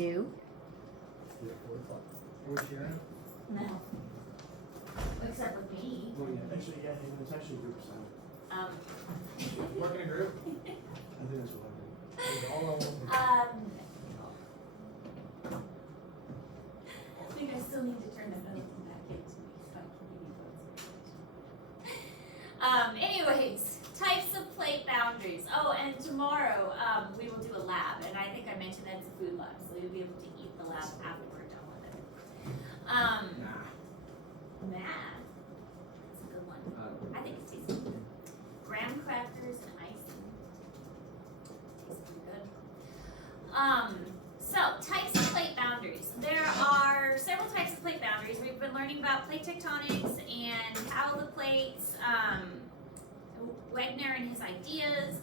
do? Yeah, 4 o'clock. Where's Sharon? No. Except with me. Oh, yeah, actually, yeah, it's actually group assignment. Work in a group? I think that's what I I think I still need to turn the notes back into me so I can give you votes. Anyways, types of plate boundaries. Oh, and tomorrow we will do a lab, and I think I mentioned that it's a food lab, so you'll be able to eat the lab after we're done with it. Nah. That's a good one. I think it tastes good. Graham crackers and icing. Tastes pretty good. So types of plate boundaries. There are several types of plate boundaries. We've been learning about plate tectonics and how the plates, Wegener and his ideas,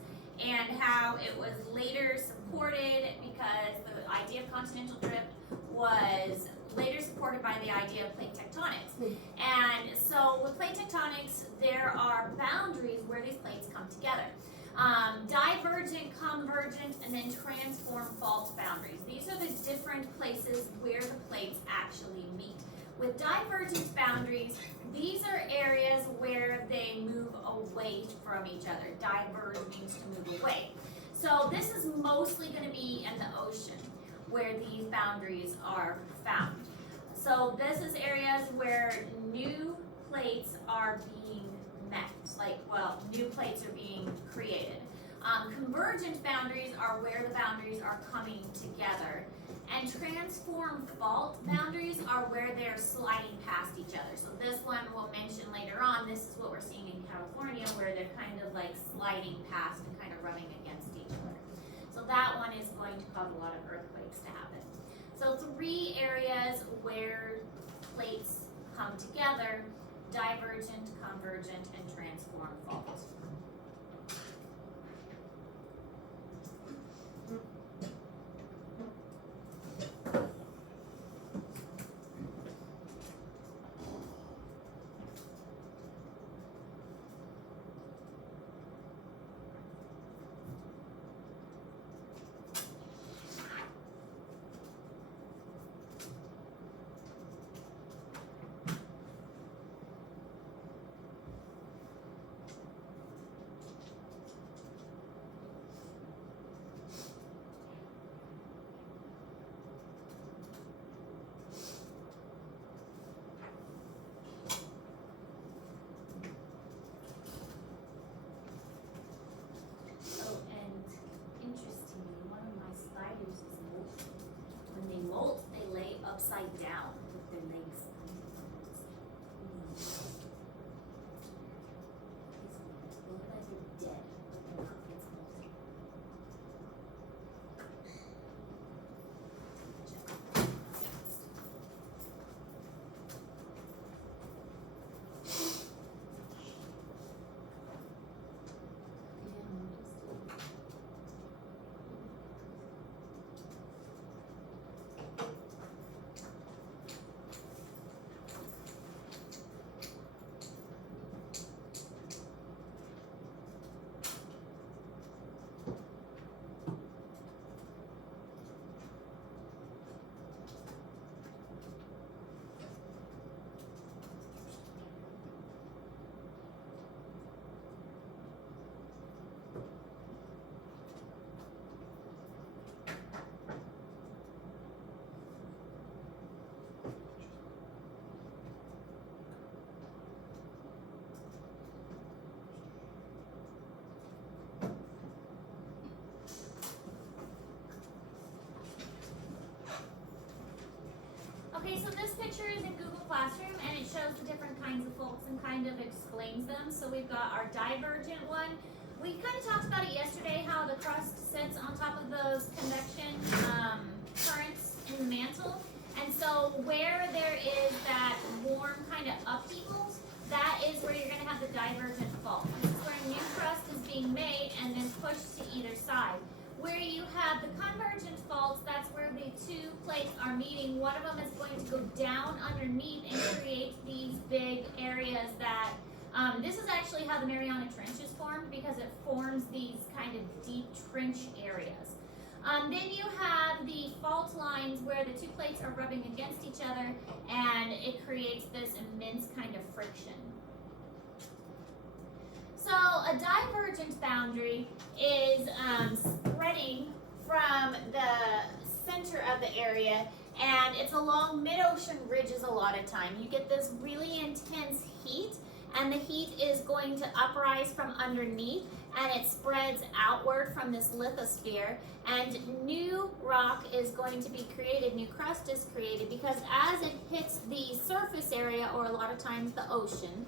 and how it was later supported because the idea of continental drift was later supported by the idea of plate tectonics. And so with plate tectonics, there are boundaries where these plates come together. Divergent, convergent, and then transform fault boundaries. These are the different places where the plates actually meet. With divergent boundaries, these are areas where they move away from each other. Diverge means to move away. So this is mostly going to be in the ocean where these boundaries are found. So this is areas where new plates are being met, new plates are being created. Convergent boundaries are where the boundaries are coming together. And transform fault boundaries are where they're sliding past each other. So this one we'll mention later on. This is what we're seeing in California, where they're kind of like sliding past and kind of running against each other. So that one is going to cause a lot of earthquakes to happen. So 3 areas where plates come together: divergent, convergent, and transform fault. Molt, they lay upside down with their legs. They look like they're dead, but they're not. It's molting. Okay, so this picture is in Google Classroom, and it shows the different kinds of faults and kind of explains them. So we've got our divergent one. We kind of talked about it yesterday, how the crust sits on top of those convection currents in the mantle. And so where there is that warm kind of upheaval, that is where you're going to have the divergent fault. This is where new crust is being made and then pushed to either side. Where you have the convergent faults, that's where the 2 plates are meeting. One of them is going to go down underneath and create these big areas that, this is actually how the Mariana Trench is formed, because it forms these kind of deep trench areas. Then you have the fault lines where the two plates are rubbing against each other, and it creates this immense kind of friction. So a divergent boundary is spreading from the center of the area, and it's along mid-ocean ridges a lot of time. You get this really intense heat, and the heat is going to uprise from underneath, and it spreads outward from this lithosphere, and new rock is going to be created, new crust is created, because as it hits the surface area, or a lot of times the ocean,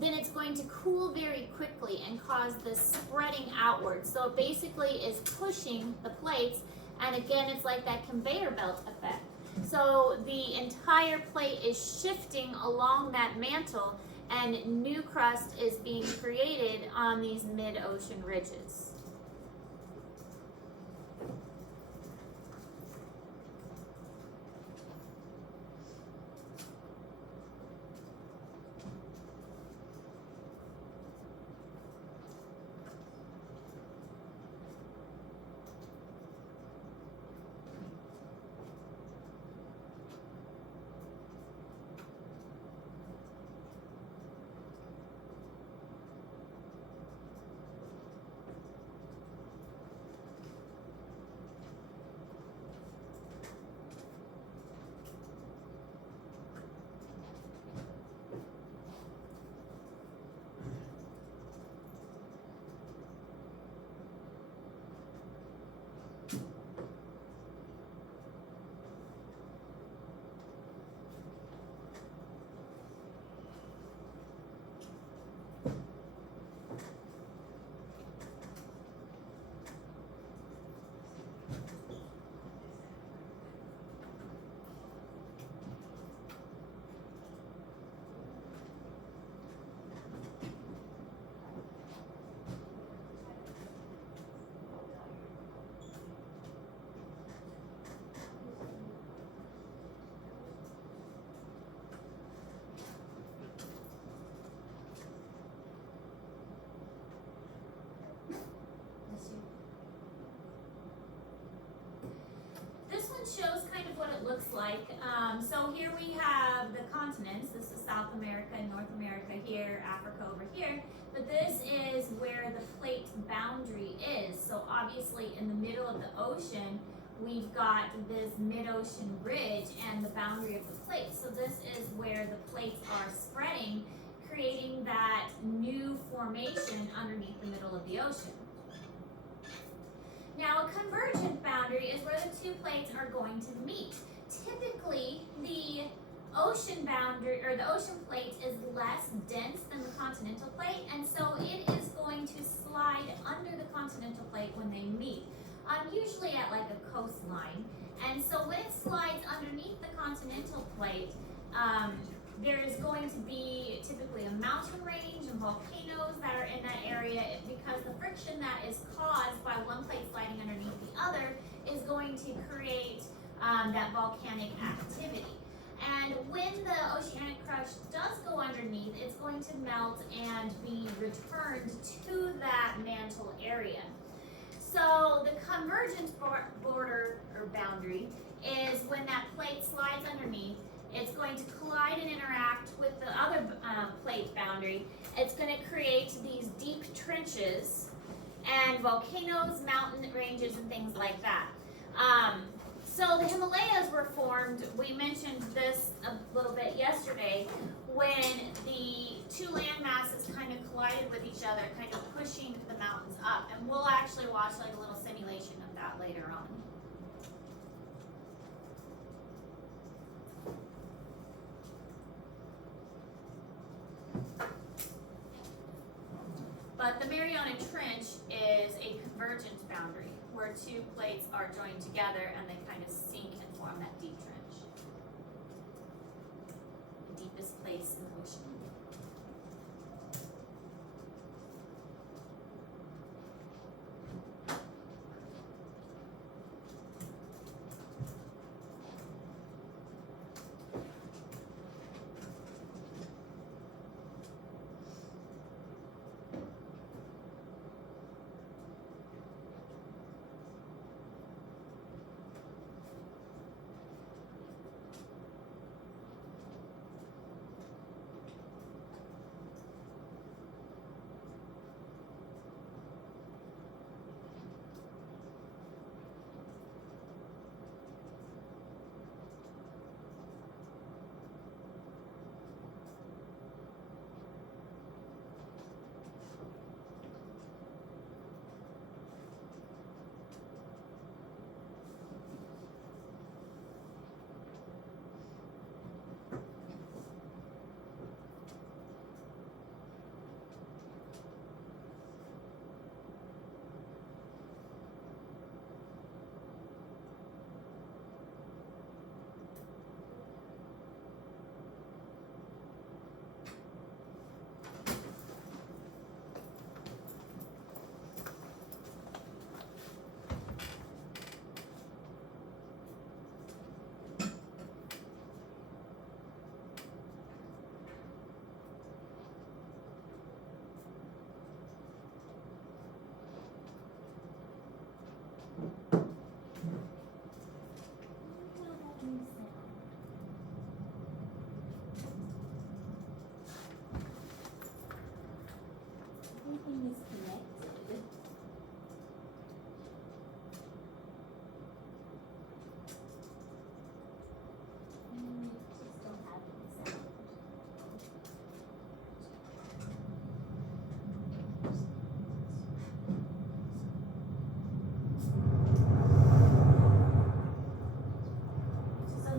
then it's going to cool very quickly and cause this spreading outward. So it basically is pushing the plates, and again, it's like that conveyor belt effect. So the entire plate is shifting along that mantle, and new crust is being created on these mid-ocean ridges. Shows kind of what it looks like. So here we have the continents. This is South America and North America here, Africa over here. But this is where the plate boundary is. So obviously in the middle of the ocean, we've got this mid-ocean ridge and the boundary of the plate. So this is where the plates are spreading, creating that new formation underneath the middle of the ocean. Now, a convergent boundary is where the two plates are going to meet. Typically, the ocean boundary, or the ocean plate, is less dense than the continental plate, and so it is going to slide under the continental plate when they meet, usually at like a coastline. And so when it slides underneath the continental plate, there's going to be typically a mountain range and volcanoes that are in that area, because the friction that is caused by one plate sliding underneath the other is going to create that volcanic activity. And when the oceanic crust does go underneath, it's going to melt and be returned to that mantle area. So the convergent border or boundary is when that plate slides underneath. It's going to collide and interact with the other plate boundary. It's going to create these deep trenches and volcanoes, mountain ranges, and things like that. So the Himalayas were formed, we mentioned this a little bit yesterday, when the two land masses kind of collided with each other, kind of pushing the mountains up. And we'll actually watch like a little simulation of that later on. But the Mariana Trench is a convergent boundary where two plates are joined together and they kind of sink and form that deep trench. The deepest place in the ocean.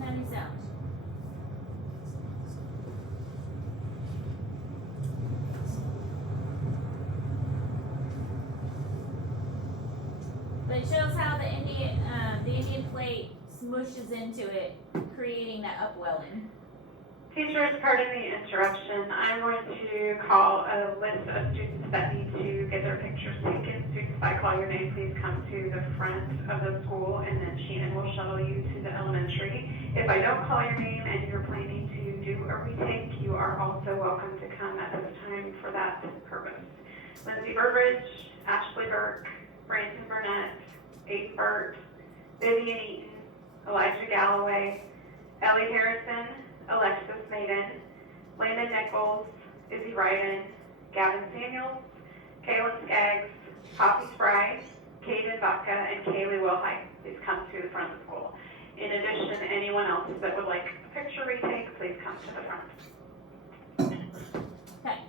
Doesn't have any sound. But it shows how the Indian plate smushes into it, creating that upwelling. Teachers, pardon the interruption. I'm going to call a list of students that need to get their pictures taken. Students, if I call your name, please come to the front of the school, and then Shannon will shuttle you to the elementary. If I don't call your name and you're planning to do a retake, you are also welcome to come at this time for that purpose. Lindsay Burbridge, Ashley Burke, Branson Burnett, Abe Burt, Vivian Eaton, Elijah Galloway, Ellie Harrison, Alexis Maiden, Landon Nichols, Izzy Ryden, Gavin Samuels, Kaylin Skaggs, Poppy Spry, Kaden Bucka, and Kaylee Wilhite. Please come to the front of the school. In addition, anyone else that would like a picture retake, please come to the front. Okay.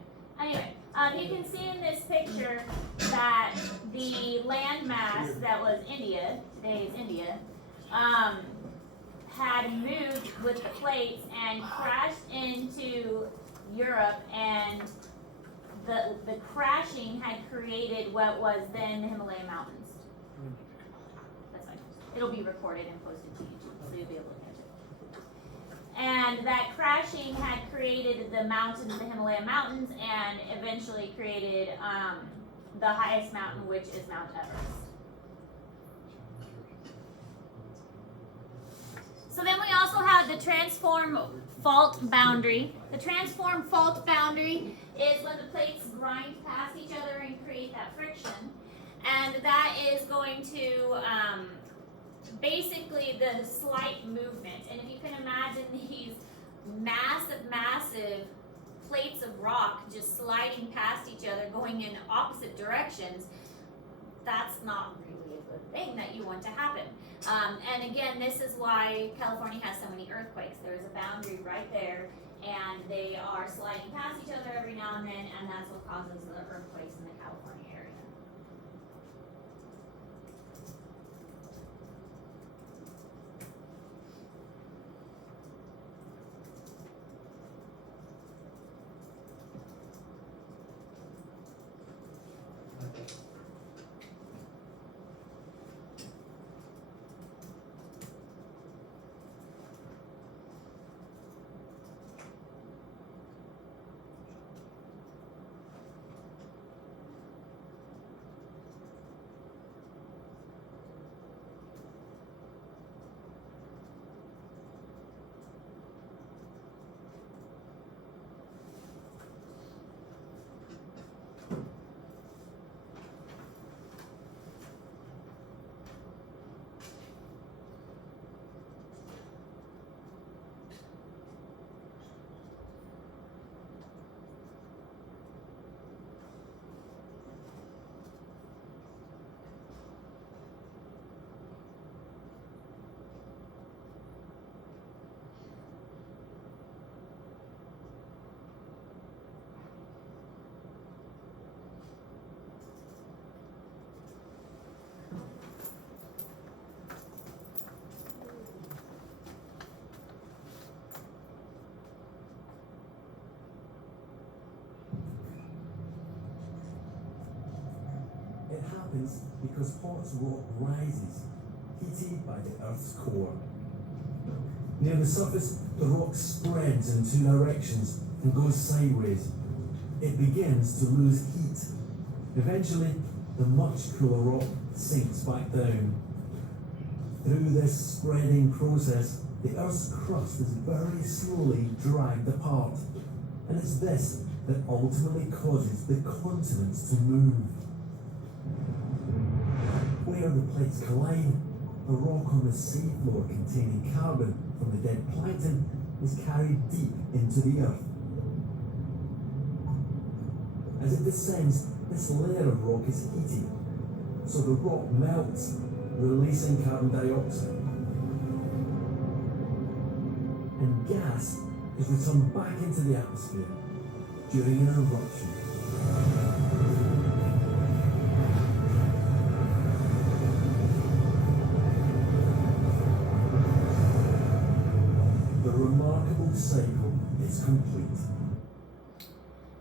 Anyway, you can see in this picture that the landmass that was India, today's India, had moved with the plates and crashed into Europe, and the crashing had created what was then the Himalaya Mountains. That's fine. It'll be recorded and posted to YouTube, so you'll be able to catch it. And that crashing had created the mountains, the Himalaya Mountains, and eventually created the highest mountain, which is Mount Everest. So then we also have the transform fault boundary. The transform fault boundary is when the plates grind past each other and create that friction. And that is going to basically the slight movement. And if you can imagine these massive plates of rock just sliding past each other, going in opposite directions, that's not really a good thing that you want to happen. And again, this is why California has so many earthquakes. There's a boundary right there, and they are sliding past each other every now and then, and that's what causes the earthquakes in the California area. It happens because hot rock rises, heated by the Earth's core. Near the surface, the rock spreads in two directions and goes sideways. It begins to lose heat. Eventually, the much cooler rock sinks back down. Through this spreading process, the Earth's crust is very slowly dragged apart. And it's this that ultimately causes the continents to move. Where the plates collide, the rock on the seafloor containing carbon from the dead plankton is carried deep into the earth. As it descends, this layer of rock is heated, so the rock melts, releasing carbon dioxide. And gas is returned back into the atmosphere during an eruption. remarkable cycle is complete.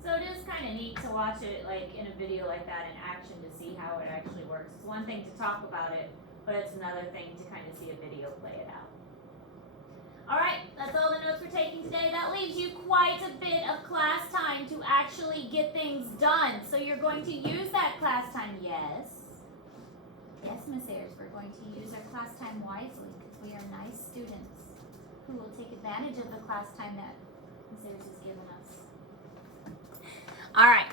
So it is kind of neat to watch it like in a video like that in action to see how it actually works. It's one thing to talk about it, but it's another thing to kind of see a video play it out. Alright, that's all the notes we're taking today. That leaves you quite a bit of class time to actually get things done. So you're going to use that class time, yes. Yes, Miss Ayers, we're going to use our class time wisely because we are nice students who will take advantage of the class time that Miss Ayers has given us. Alright,